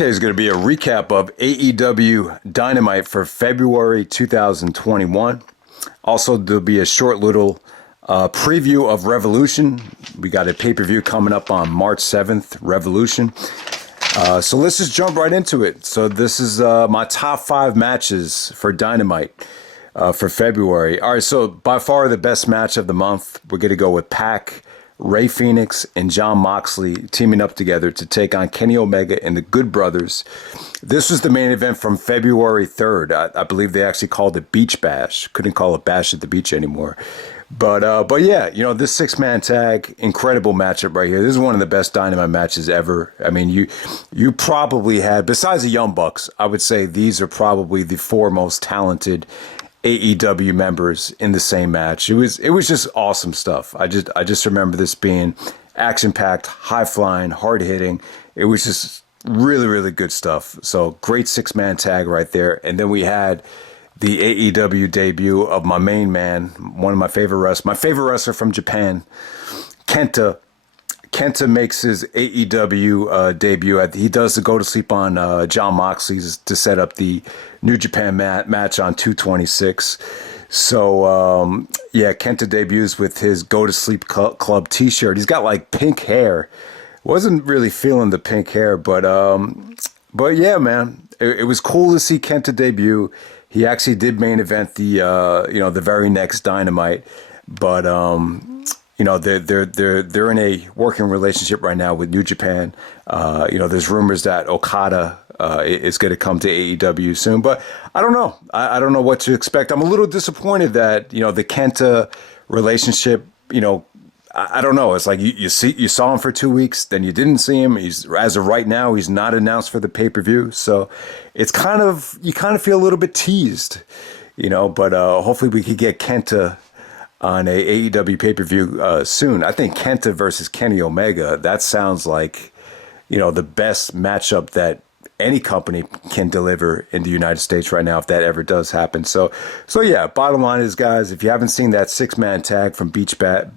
Okay, it's going to be a recap of AEW Dynamite for February 2021. Also, there'll be a short little preview of Revolution. We got a pay-per-view coming up on March 7th, Revolution. So let's just jump right into it. So this is my top 5 matches for Dynamite for February. All right, so by far the best match of the month, we're going to go with Pac, Rey Fenix, and Jon Moxley teaming up together to take on Kenny Omega and the Good Brothers. This was the main event from February 3rd. I believe they actually called it Beach Bash. Couldn't call it Bash at the Beach anymore. But yeah, you know, this 6-man tag, incredible matchup right here. This is one of the best Dynamite matches ever. I mean, you probably had, besides the Young Bucks, I would say these are probably the 4 most talented AEW members in the same match. It was just awesome stuff. I just remember this being action-packed, high-flying, hard-hitting. It was just really, really good stuff. So great 6-man tag right there. And then we had the AEW debut of my main man, one of my favorite wrestler from Japan, KENTA. KENTA makes his AEW debut. He does the go to sleep on Jon Moxley's to set up the New Japan match on 226. So yeah, KENTA debuts with his go to sleep club T-shirt. He's got like pink hair. Wasn't really feeling the pink hair, but yeah, man, it was cool to see KENTA debut. He actually did main event the very next Dynamite, but you know, they're in a working relationship right now with New Japan. You know, there's rumors that Okada is going to come to AEW soon, but I don't know. I don't know what to expect. I'm a little disappointed that, you know, the KENTA relationship, you know, I don't know. It's like you saw him for 2 weeks, then you didn't see him. As of right now, he's not announced for the pay-per-view. So it's you kind of feel a little bit teased, you know, but hopefully we could get KENTA on a AEW pay-per-view soon. I think KENTA versus Kenny Omega, that sounds like, you know, the best matchup that any company can deliver in the United States right now, if that ever does happen. So yeah, bottom line is, guys, if you haven't seen that 6-man tag from Beach Bash,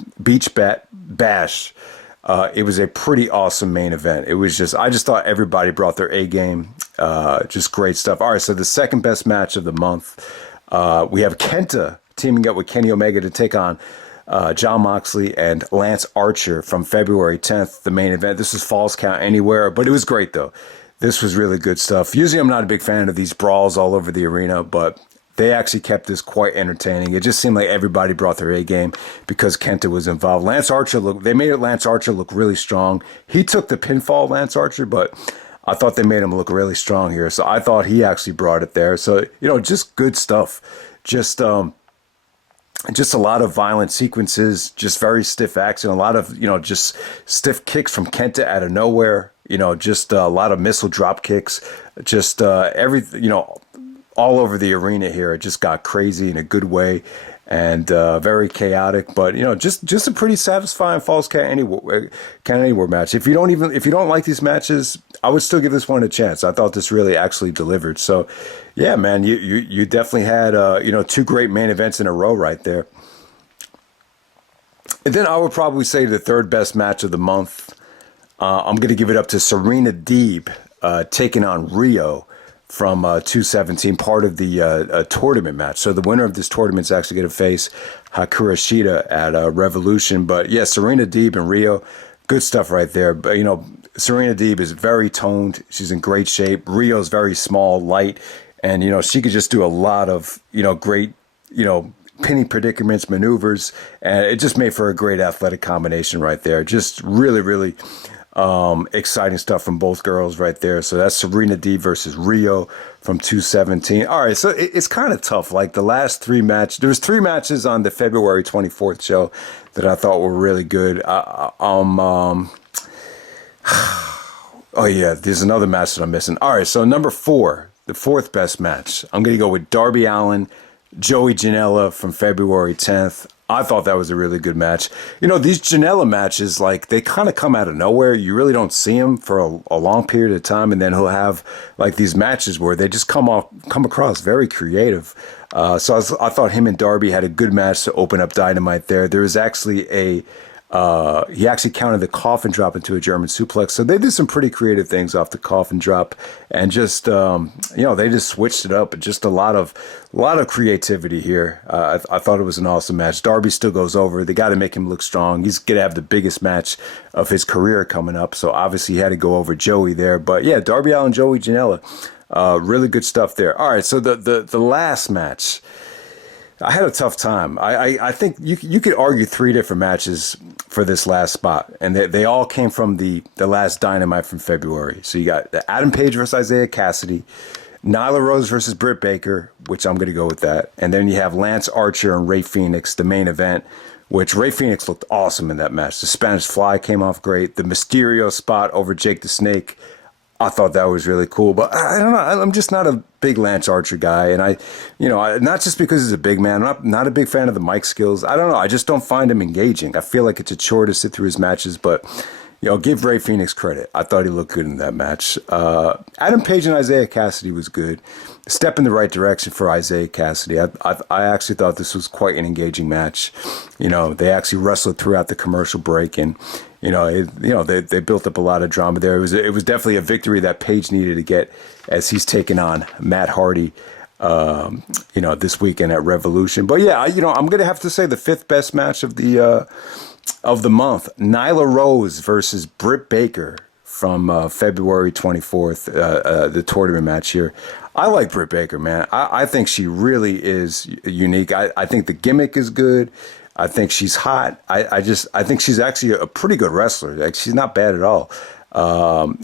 it was a pretty awesome main event. It was I just thought everybody brought their A game. Just great stuff. All right, so the second best match of the month, we have KENTA teaming up with Kenny Omega to take on Jon Moxley and Lance Archer from February 10th, the main event. This is Falls Count Anywhere, but it was great, though. This was really good stuff. Usually I'm not a big fan of these brawls all over the arena, but they actually kept this quite entertaining. It just seemed like everybody brought their A game because KENTA was involved. They made Lance Archer look really strong. He took the pinfall, Lance Archer, but I thought they made him look really strong here. So I thought he actually brought it there. So, you know, just good stuff. Just a lot of violent sequences, just very stiff action, a lot of, you know, just stiff kicks from KENTA out of nowhere, you know, just a lot of missile drop kicks, just everything, you know, all over the arena here. It just got crazy in a good way and very chaotic, but, you know, just a pretty satisfying Falls Count Anywhere match. If you don't like these matches, I would still give this one a chance. I thought this really actually delivered. So yeah, man, you definitely had, you know, 2 great main events in a row right there. And then I would probably say the third best match of the month, I'm going to give it up to Serena Deeb taking on Riho from 217, part of the tournament match. So the winner of this tournament is actually going to face Hikaru Shida at Revolution. But yeah, Serena Deeb and Riho, good stuff right there. But, you know, Serena Deeb is very toned. She's in great shape. Rio's very small, light, and, you know, she could just do a lot of, you know, great, you know, pinning predicaments, maneuvers, and it just made for a great athletic combination right there. Just really, really exciting stuff from both girls right there. So that's Serena Deeb versus Riho from 217. All right, so it's kind of tough. Like the last 3 matches, there was 3 matches on the February 24th show that I thought were really good. Oh yeah, there's another match that I'm missing. All right, so number 4, the 4th best match, I'm going to go with Darby Allin, Joey Janella from February 10th. I thought that was a really good match. You know, these Janella matches, like, they kind of come out of nowhere. You really don't see him for a long period of time, and then he'll have, like, these matches where they just come across very creative. So I thought him and Darby had a good match to open up Dynamite there. There was actually a He actually counted the coffin drop into a German suplex. So they did some pretty creative things off the coffin drop, and just they just switched it up. Just a lot of creativity here. I thought it was an awesome match. Darby still goes over. They got to make him look strong. He's gonna have the biggest match of his career coming up. So obviously he had to go over Joey there. But yeah, Darby Allin, Joey Janella, really good stuff there. All right, so the last match, I had a tough time. I think you could argue three different matches for this last spot, and they all came from the last Dynamite from February. So you got Adam Page versus Isaiah Cassidy, Nyla Rose versus Britt Baker, which I'm going to go with that, and then you have Lance Archer and Rey Fenix, the main event, which Rey Fenix looked awesome in that match. The Spanish Fly came off great. The Mysterio spot over Jake the Snake, I thought that was really cool, but I don't know. I'm just not a big Lance Archer guy, and not just because he's a big man. I'm not a big fan of the mic skills. I don't know. I just don't find him engaging. I feel like it's a chore to sit through his matches, but give Rey Fenix credit. I thought he looked good in that match. Adam Page and Isaiah Cassidy was good. Step in the right direction for Isaiah Cassidy. I actually thought this was quite an engaging match. They actually wrestled throughout the commercial break, and they built up a lot of drama there. It was definitely a victory that Page needed to get as he's taking on Matt Hardy, this weekend at Revolution. But yeah, I'm gonna have to say the fifth best match of the month: Nyla Rose versus Britt Baker from February 24th, the tournament match here. I like Britt Baker, man. I think she really is unique. I think the gimmick is good. I think she's hot. I think she's actually a pretty good wrestler. Like, she's not bad at all.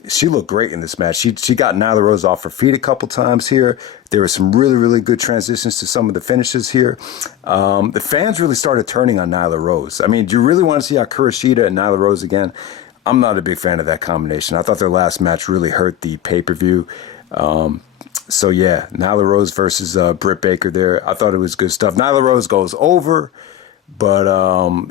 She looked great in this match. She got Nyla Rose off her feet a couple times here. There were some really, really good transitions to some of the finishes here. The fans really started turning on Nyla Rose. I mean, do you really want to see Hikaru Shida and Nyla Rose again? I'm not a big fan of that combination. I thought their last match really hurt the pay-per-view. So yeah, Nyla Rose versus Britt Baker there. I thought it was good stuff. Nyla Rose goes over. But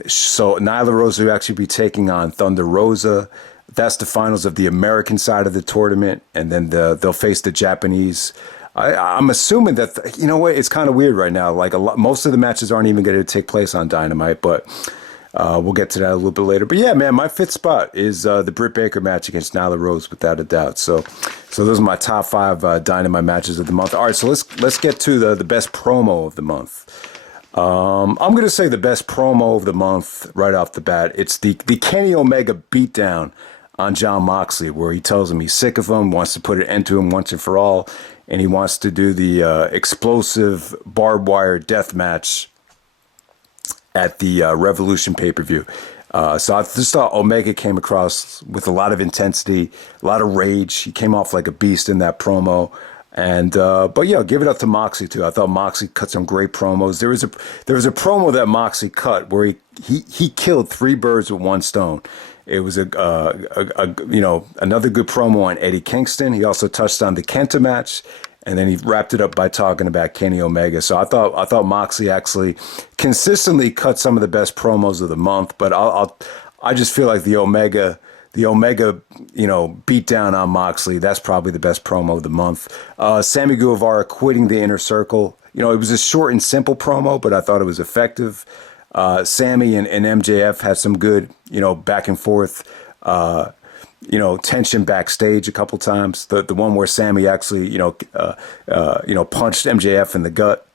so Nyla Rose will actually be taking on Thunder Rosa. That's the finals of the American side of the tournament, and then they'll face the Japanese. I'm assuming that it's kind of weird right now. Like most of the matches aren't even going to take place on Dynamite, but we'll get to that a little bit later. But yeah, man, my fifth spot is the Britt Baker match against Nyla Rose, without a doubt. So those are my top five Dynamite matches of the month. All right, so let's get to the best promo of the month. I'm going to say the best promo of the month right off the bat. It's the Kenny Omega beatdown on Jon Moxley, where he tells him he's sick of him, wants to put an end to him once and for all, and he wants to do the explosive barbed wire death match at the Revolution pay-per-view. So I just thought Omega came across with a lot of intensity, a lot of rage. He came off like a beast in that promo. And but yeah, give it up to Moxley too. I thought Moxley cut some great promos. There was a promo that Moxley cut where he killed three birds with one stone. It was another good promo on Eddie Kingston. He also touched on the Kenta match, and then he wrapped it up by talking about Kenny Omega. So I thought Moxley actually consistently cut some of the best promos of the month. But I just feel like the Omega, beat down on Moxley, that's probably the best promo of the month. Sammy Guvvar quitting the Inner Circle. It was a short and simple promo, but I thought it was effective. Sammy and MJF had some good, back and forth, tension backstage a couple times. The one where Sammy actually, punched MJF in the gut.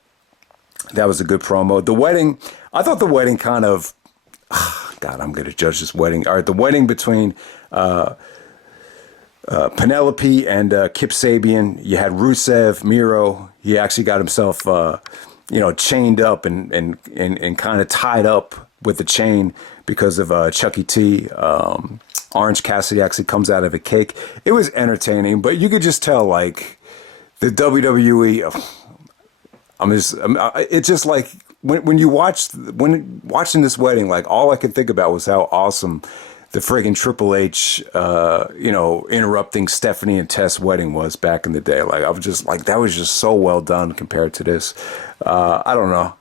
That was a good promo. The wedding, I thought the wedding kind of, God, I'm going to judge this wedding. All right, the wedding between Penelope and Kip Sabien. You had Rusev, Miro. He actually got himself, chained up and kind of tied up with the chain because of Chucky T. Orange Cassidy actually comes out of a cake. It was entertaining, but you could just tell, like, the WWE. It's just like when watching this wedding, like, all I could think about was how awesome the friggin' Triple H, interrupting Stephanie and Tess wedding was back in the day. Like, I was just like, that was just so well done compared to this. I don't know.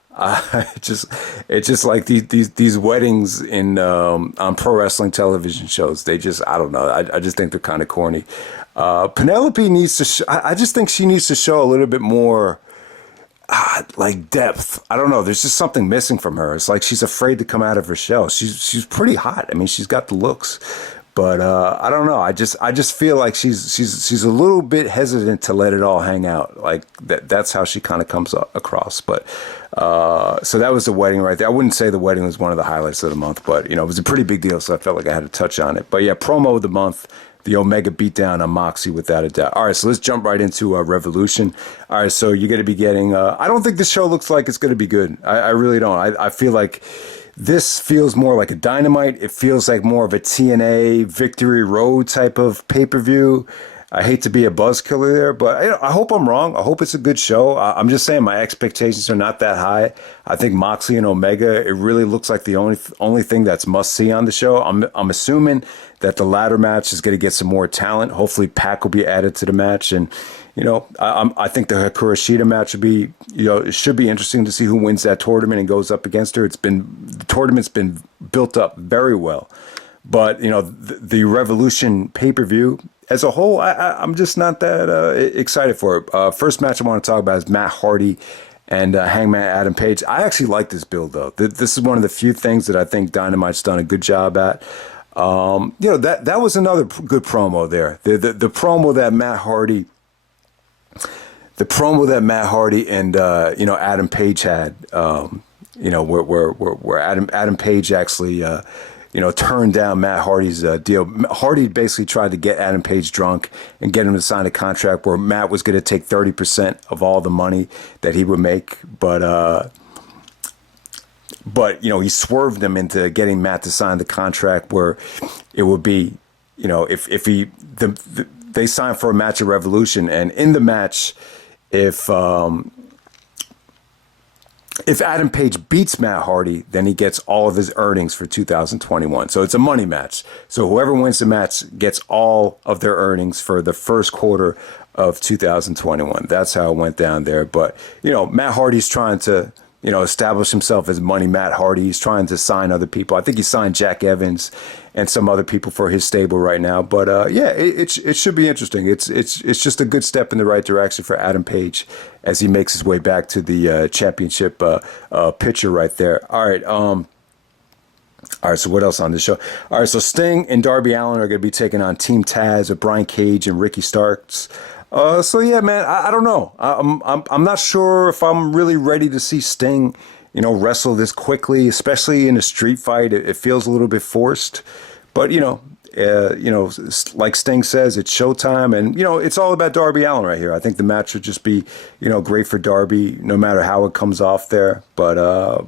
It's just like these weddings on pro wrestling television shows. They just, I don't know. I just think they're kind of corny. Penelope needs to. I just think she needs to show a little bit more like depth. I don't know. There's just something missing from her. It's like she's afraid to come out of her shell. She's pretty hot. I mean, she's got the looks, but I don't know. I just feel like she's a little bit hesitant to let it all hang out. Like that's how she kind of comes across. But so that was the wedding right there. I wouldn't say the wedding was one of the highlights of the month, but it was a pretty big deal. So I felt like I had to touch on it. But yeah, promo of the month. The Omega beatdown on Moxley, without a doubt. All right, so let's jump right into Revolution. All right, so you're going to be getting... I don't think this show looks like it's going to be good. I really don't. I feel like this feels more like a Dynamite. It feels like more of a TNA Victory Road type of pay-per-view. I hate to be a buzzkiller there, but I hope I'm wrong. I hope it's a good show. I'm just saying my expectations are not that high. I think Moxley and Omega, it really looks like the only thing that's must-see on the show. I'm assuming that the ladder match is going to get some more talent. Hopefully Pac will be added to the match. And, I think the Hikaru Shida match would be, it should be interesting to see who wins that tournament and goes up against her. The tournament's been built up very well. But, the Revolution pay-per-view as a whole, I'm just not that excited for it. First match I want to talk about is Matt Hardy and Hangman Adam Page. I actually like this build, though. This is one of the few things that I think Dynamite's done a good job at. That was another good promo there. The promo that Matt Hardy... The promo that Matt Hardy and Adam Page had, where Adam Page actually turned down Matt Hardy's deal. Hardy basically tried to get Adam Page drunk and get him to sign a contract where Matt was going to take 30% of all the money that he would make, but he swerved him into getting Matt to sign the contract where it would be, if they signed for a match at Revolution, and in the match, if Adam Page beats Matt Hardy, then he gets all of his earnings for 2021. So it's a money match. So whoever wins the match gets all of their earnings for the first quarter of 2021. That's how it went down there. But, Matt Hardy's trying to, establish himself as Money Matt Hardy. He's trying to sign other people. I think he signed Jack Evans and some other people for his stable right now. But it should be interesting. It's just a good step in the right direction for Adam Page as he makes his way back to the championship picture right there. All right. All right, so what else on this show? All right, so Sting and Darby Allin are going to be taking on Team Tazz with Brian Cage and Ricky Starks. So yeah, man, I don't know. I'm not sure if I'm really ready to see Sting, wrestle this quickly, especially in a street fight. It feels a little bit forced, but like Sting says, it's showtime, and it's all about Darby Allin right here. I think the match would just be, great for Darby, no matter how it comes off there. But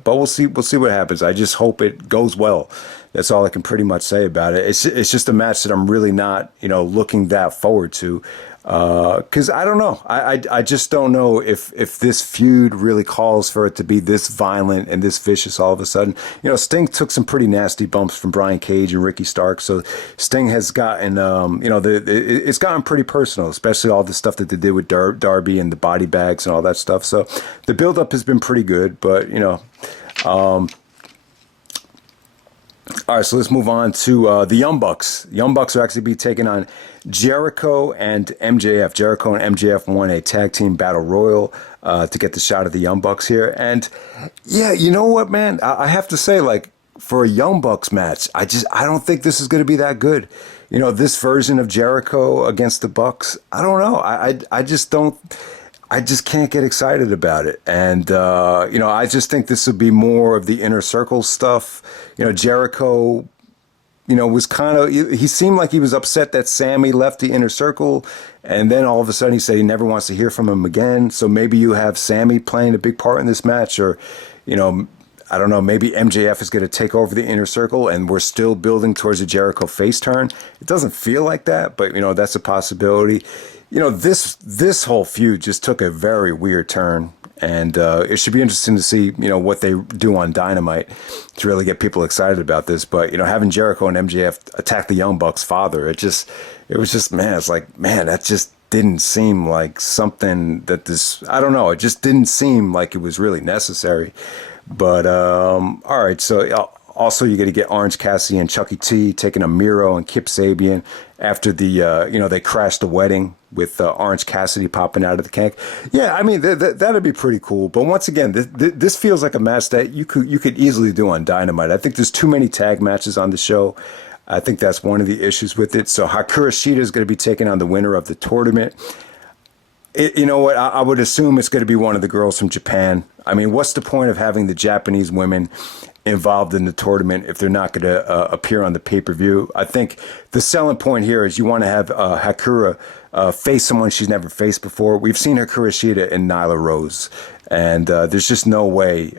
we'll see what happens. I just hope it goes well. That's all I can pretty much say about it. It's just a match that I'm really not, looking that forward to. Because I don't know. I just don't know if this feud really calls for it to be this violent and this vicious all of a sudden. Sting took some pretty nasty bumps from Brian Cage and Ricky Starks. So Sting has gotten, it's gotten pretty personal, especially all the stuff that they did with Darby and the body bags and all that stuff. So the buildup has been pretty good, but, all right, so let's move on to the Young Bucks. Young Bucks will actually be taking on Jericho and MJF. Jericho and MJF won a tag team battle royal to get the shot at the Young Bucks here. And yeah, you know what, man? I have to say, like, for a Young Bucks match, I don't think this is going to be that good. This version of Jericho against the Bucks, I don't know. I just can't get excited about it. And, I just think this would be more of the inner circle stuff. Jericho, was kind of, he seemed like he was upset that Sammy left the inner circle. And then all of a sudden he said he never wants to hear from him again. So maybe you have Sammy playing a big part in this match, or, I don't know, maybe MJF is going to take over the inner circle and we're still building towards a Jericho face turn. It doesn't feel like that, but, that's a possibility. This whole feud just took a very weird turn, and it should be interesting to see, what they do on Dynamite to really get people excited about this. But, having Jericho and MJF attack the Young Bucks' father, it was just, man, it's like, man, that just didn't seem like something that I don't know, it just didn't seem like it was really necessary. But, all right, so Also, you're going to get Orange Cassidy and Chucky T taking on Miro and Kip Sabien after they crashed the wedding with Orange Cassidy popping out of the keg. Yeah, I mean, that'd be pretty cool. But once again, this feels like a match that you could easily do on Dynamite. I think there's too many tag matches on the show. I think that's one of the issues with it. So Hikaru Shida is going to be taking on the winner of the tournament. You know what? I would assume it's going to be one of the girls from Japan. I mean, what's the point of having the Japanese women involved in the tournament if they're not going to appear on the pay-per-view? I think the selling point here is you want to have Hikaru face someone she's never faced before. We've seen Hikaru Shida and Nyla Rose, and there's just no way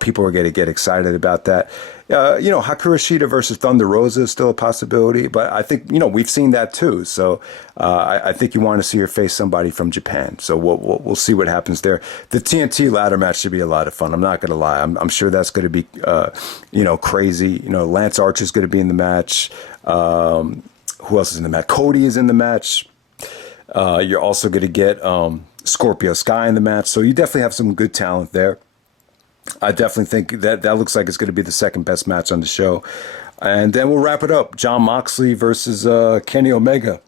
people are going to get excited about that. Hikaru Shida versus Thunder Rosa is still a possibility, but I think we've seen that too. So I think you want to see her face somebody from Japan. So we'll see what happens there. The TNT ladder match should be a lot of fun. I'm not going to lie. I'm sure that's going to be crazy. Lance Archer's going to be in the match. Who else is in the match? Cody is in the match. You're also going to get Scorpio Sky in the match. So you definitely have some good talent there. I definitely think that looks like it's going to be the second best match on the show. And then we'll wrap it up. Jon Moxley versus Kenny Omega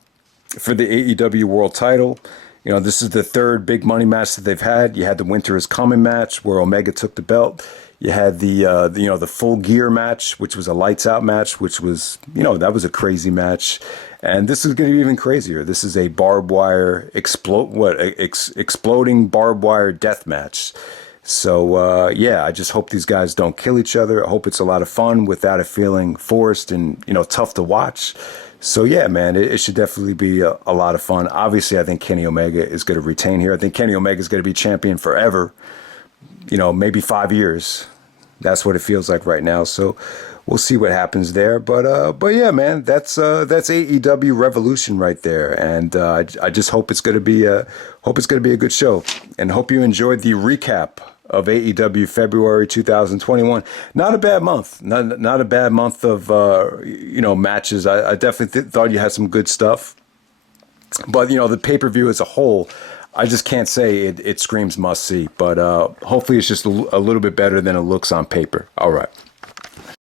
for the AEW World title. This is the third big money match that they've had. You had the Winter is Coming match where Omega took the belt. You had the Full Gear match, which was a lights out match, which was, that was a crazy match. And this is going to be even crazier. This is a barbed wire exploding barbed wire death match. So, I just hope these guys don't kill each other. I hope it's a lot of fun without it feeling forced and, tough to watch. So, yeah, man, it should definitely be a lot of fun. Obviously, I think Kenny Omega is going to retain here. I think Kenny Omega is going to be champion forever, maybe 5 years. That's what it feels like right now. So we'll see what happens there. But yeah, man, that's AEW Revolution right there. And I just hope it's going to be a good show, and hope you enjoyed the recap of AEW February 2021. Not a bad month. Not a bad month of matches. I definitely thought you had some good stuff. But the pay-per-view as a whole, I just can't say it screams must see. But hopefully it's just a little bit better than it looks on paper. All right.